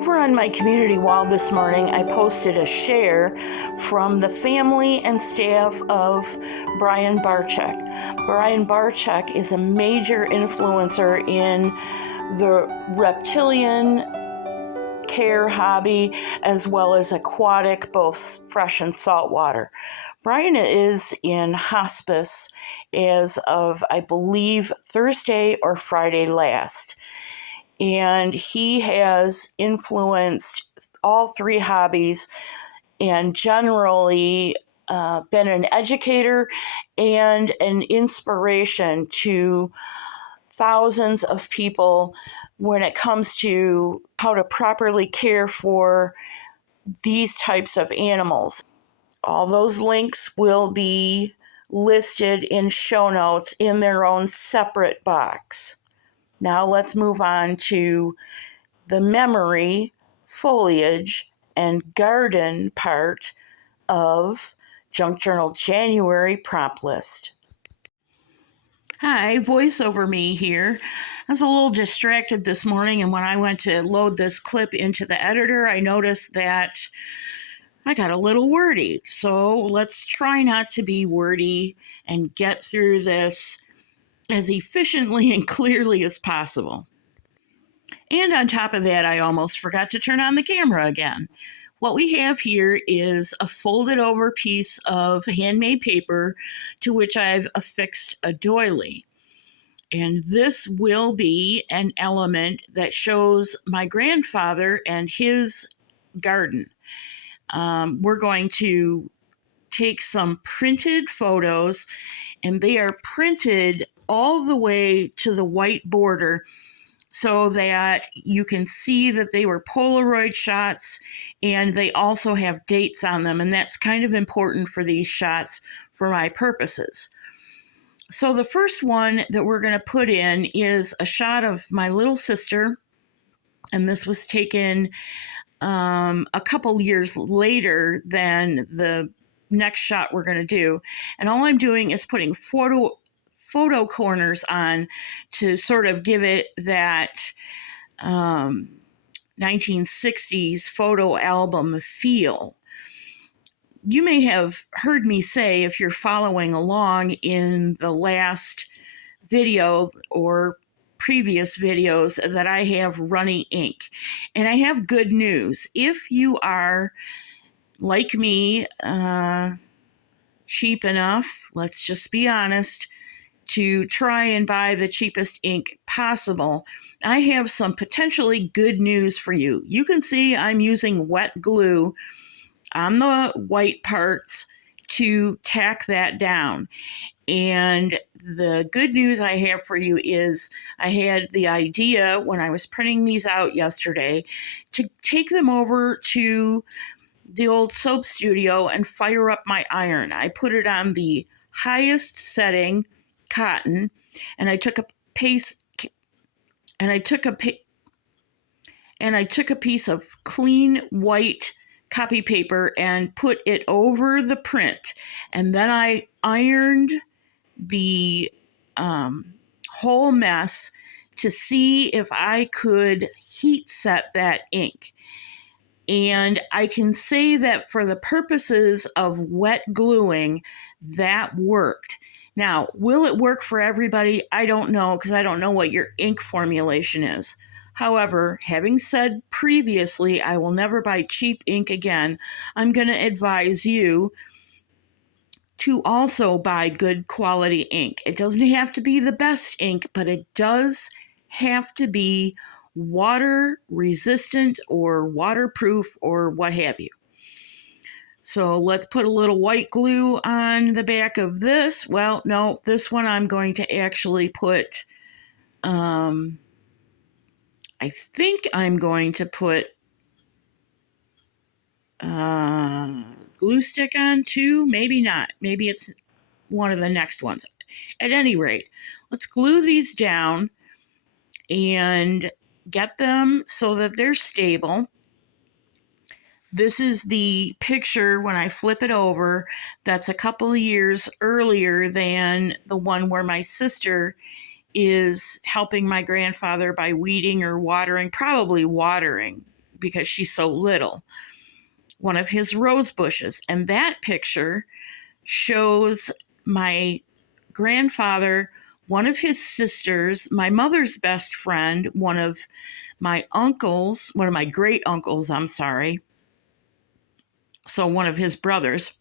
Over on my community wall this morning, I posted a share from the family and staff of Brian Barczyk. Brian Barczyk is a major influencer in the reptilian care hobby as well as aquatic, both fresh and salt water. Brian is in hospice as of, I believe, Thursday or Friday last. And he has influenced all three hobbies and generally been an educator and an inspiration to thousands of people when it comes to how to properly care for these types of animals. All those links will be listed in show notes in their own separate box. Now let's move on to the memory, foliage, and garden part of Junk Journal January prompt list. Hi, voiceover me here. I was a little distracted this morning, and when I went to load this clip into the editor, I noticed that I got a little wordy. So let's try not to be wordy and get through this as efficiently and clearly as possible. And on top of that, I almost forgot to turn on the camera again. What we have here is a folded over piece of handmade paper to which I've affixed a doily. And this will be an element that shows my grandfather and his garden. We're going to take some printed photos, and they are printed all the way to the white border so that you can see that they were Polaroid shots, and they also have dates on them, and that's kind of important for these shots for my purposes. So the first one that we're going to put in is a shot of my little sister, and this was taken a couple years later than the next shot we're going to do. And all I'm doing is putting photo corners on to sort of give it that 1960s photo album feel. You may have heard me say, if you're following along in the last video or previous videos, that I have runny ink. And I have good news. If you are, like me, cheap enough, let's just be honest, to try and buy the cheapest ink possible, I have some potentially good news for you. You can see I'm using wet glue on the white parts to tack that down. And the good news I have for you is I had the idea when I was printing these out yesterday to take them over to the old soap studio and fire up my iron. I put it on the highest setting cotton, and I took a piece of clean white copy paper and put it over the print, and then I ironed the whole mess to see if I could heat set that ink. And I can say that for the purposes of wet gluing, that worked. Now, will it work for everybody? I don't know, because I don't know what your ink formulation is. However, having said previously, I will never buy cheap ink again, I'm going to advise you to also buy good quality ink. It doesn't have to be the best ink, but it does have to be water resistant or waterproof or what have you. So let's put a little white glue on the back of this. Well, no, this one I'm going to actually put, I think I'm going to put glue stick on too. Maybe not. Maybe it's one of the next ones. At any rate, let's glue these down and get them so that they're stable. This is the picture when I flip it over that's a couple of years earlier than the one where my sister is helping my grandfather by weeding or watering, probably watering because she's so little. One of his rose bushes. And that picture shows my grandfather, one of his sisters, my mother's best friend, one of my great uncles, so one of his brothers,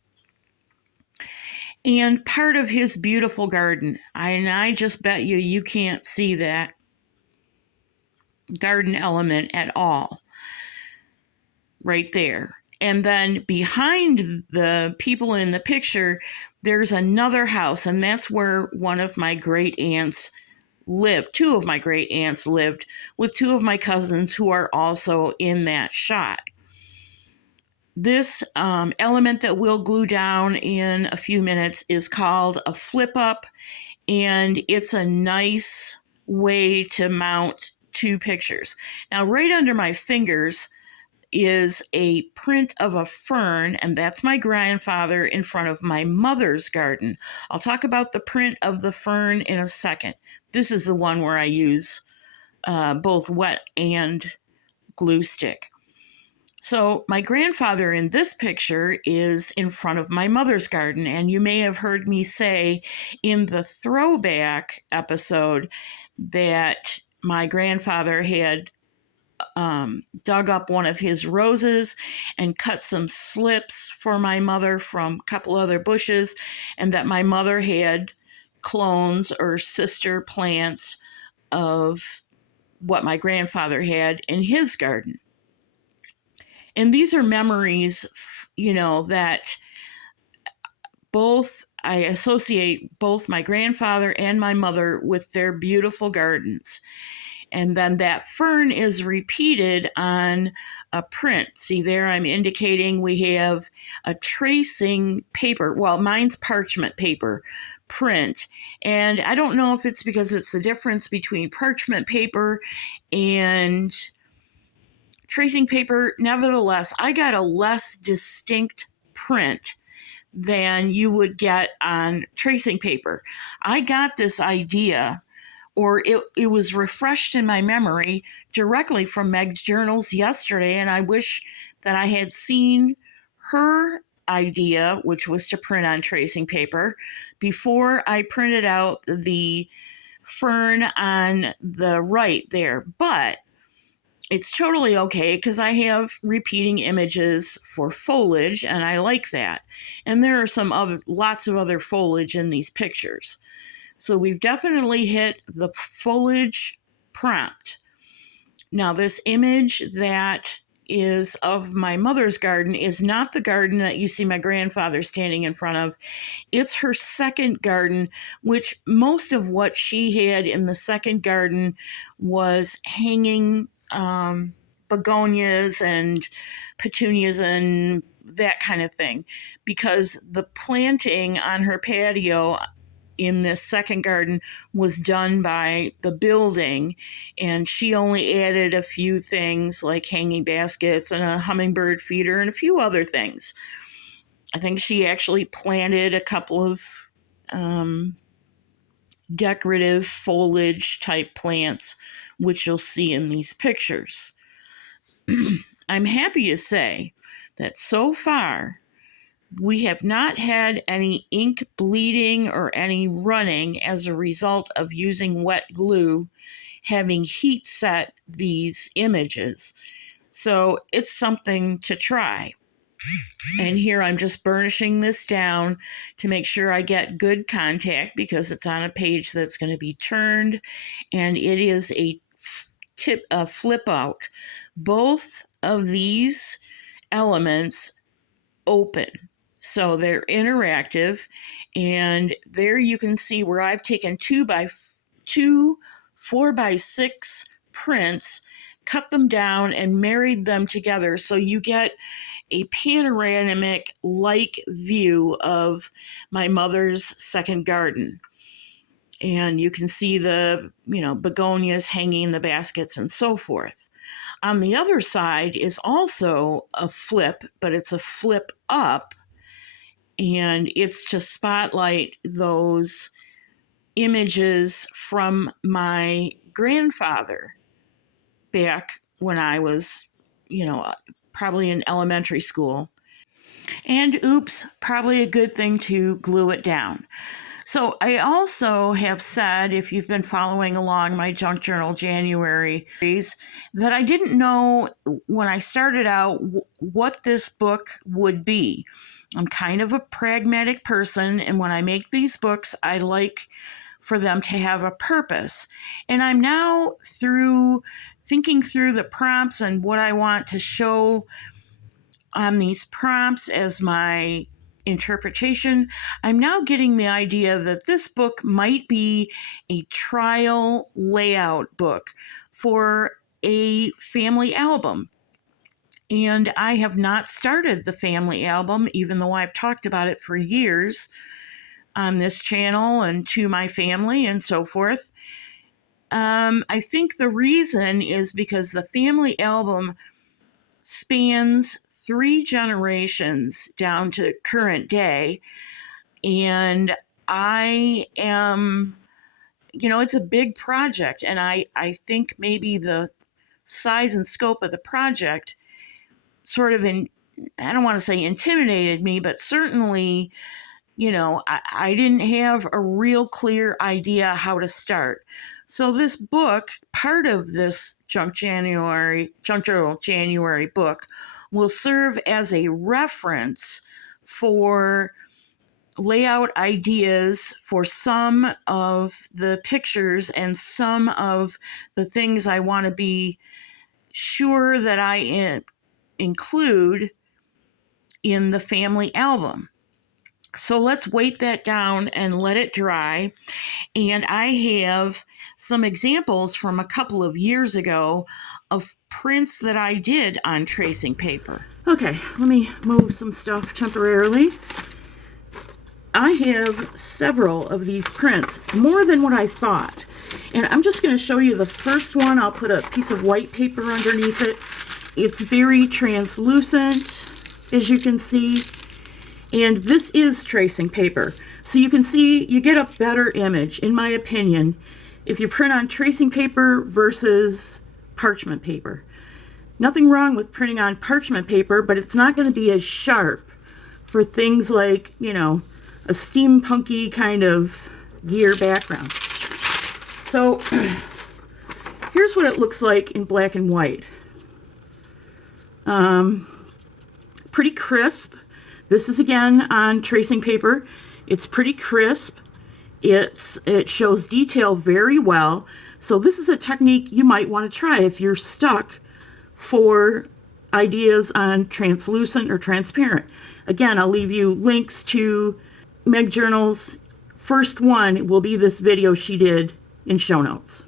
and part of his beautiful garden. I just bet you can't see that garden element at all right there. And then behind the people in the picture, there's another house, and that's where one of my great aunts lived. Two of my great aunts lived with two of my cousins who are also in that shot. This element that we'll glue down in a few minutes is called a flip up, and it's a nice way to mount two pictures. Now, right under my fingers is a print of a fern, and that's my grandfather in front of my mother's garden. I'll talk about the print of the fern in a second. This is the one where I use both wet and glue stick. So my grandfather in this picture is in front of my mother's garden, and you may have heard me say in the throwback episode that my grandfather had dug up one of his roses and cut some slips for my mother from a couple other bushes, and that my mother had clones or sister plants of what my grandfather had in his garden. And these are memories, that I associate both my grandfather and my mother with their beautiful gardens. And then that fern is repeated on a print. See there, I'm indicating we have a tracing paper. Well, mine's parchment paper print. And I don't know if it's because it's the difference between parchment paper and tracing paper. Nevertheless, I got a less distinct print than you would get on tracing paper. I got this idea, or it was refreshed in my memory directly from Meg Journals yesterday, and I wish that I had seen her idea, which was to print on tracing paper, before I printed out the fern on the right there. But it's totally okay because I have repeating images for foliage, and I like that. And there are lots of other foliage in these pictures. So we've definitely hit the foliage prompt. Now, this image that is of my mother's garden is not the garden that you see my grandfather standing in front of. It's her second garden, which most of what she had in the second garden was hanging begonias and petunias and that kind of thing, because the planting on her patio in this second garden was done by the building, and she only added a few things like hanging baskets and a hummingbird feeder and a few other things. I think she actually planted a couple of decorative foliage type plants, which you'll see in these pictures. I'm happy to say that so far we have not had any ink bleeding or any running as a result of using wet glue, having heat set these images. So it's something to try. And here I'm just burnishing this down to make sure I get good contact, because it's on a page that's going to be turned, and it is a flip out. Both of these elements open, so they're interactive, and there you can see where I've taken 2x2 4x6 prints, cut them down, and married them together, so you get a panoramic like view of my mother's second garden. And you can see the begonias hanging in the baskets and so forth. On the other side is also a flip, but it's a flip up, and it's to spotlight those images from my grandfather back when I was probably in elementary school. And oops, probably a good thing to glue it down. So I also have said, if you've been following along my Junk Journal January series, that I didn't know when I started out what this book would be. I'm kind of a pragmatic person, and when I make these books, I like for them to have a purpose. And I'm now thinking through the prompts and what I want to show on these prompts as my interpretation. I'm now getting the idea that this book might be a trial layout book for a family album. And I have not started the family album, even though I've talked about it for years on this channel and to my family and so forth. I think the reason is because the family album spans 3 generations down to current day. And I am, it's a big project. And I think maybe the size and scope of the project sort of, I don't want to say intimidated me, but certainly, I didn't have a real clear idea how to start. So this book, part of this Junk Journal January book, will serve as a reference for layout ideas for some of the pictures and some of the things I want to be sure that I include in the family album. So let's weight that down and let it dry. And I have some examples from a couple of years ago of prints that I did on tracing paper. Okay, let me move some stuff temporarily. I have several of these prints, more than what I thought. And I'm just going to show you the first one. I'll put a piece of white paper underneath it. It's very translucent, as you can see. And this is tracing paper. So you can see, you get a better image, in my opinion, if you print on tracing paper versus parchment paper. Nothing wrong with printing on parchment paper, but it's not going to be as sharp for things like, a steampunky kind of gear background. So here's what it looks like in black and white. Pretty crisp. This is again on tracing paper. It's pretty crisp. It shows detail very well. So this is a technique you might want to try if you're stuck for ideas on translucent or transparent. Again, I'll leave you links to Meg Journals. First one will be this video she did in show notes.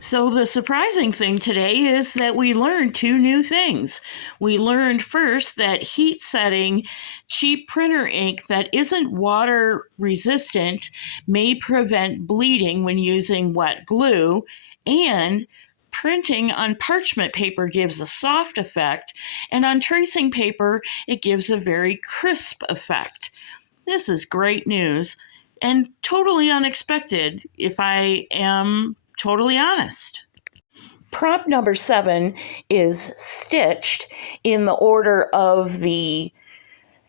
So the surprising thing today is that we learned 2 new things. We learned first that heat setting cheap printer ink that isn't water resistant may prevent bleeding when using wet glue, and printing on parchment paper gives a soft effect, and on tracing paper it gives a very crisp effect. This is great news and totally unexpected, if I am totally honest. Prompt number 7 is stitched in the order of the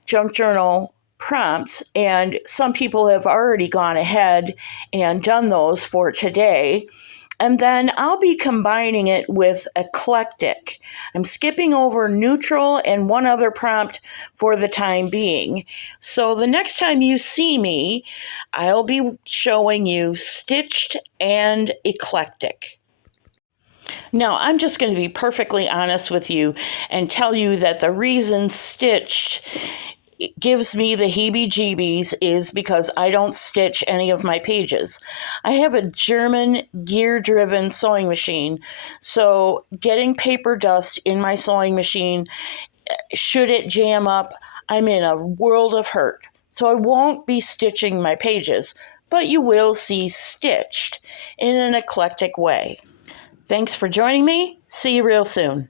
Junk Journal prompts, and some people have already gone ahead and done those for today. And then I'll be combining it with eclectic. I'm skipping over neutral and one other prompt for the time being. So the next time you see me, I'll be showing you stitched and eclectic. Now, I'm just going to be perfectly honest with you and tell you that the reason stitched gives me the heebie-jeebies is because I don't stitch any of my pages. I have a German gear-driven sewing machine, so getting paper dust in my sewing machine, should it jam up, I'm in a world of hurt. So I won't be stitching my pages, but you will see stitched in an eclectic way. Thanks for joining me. See you real soon.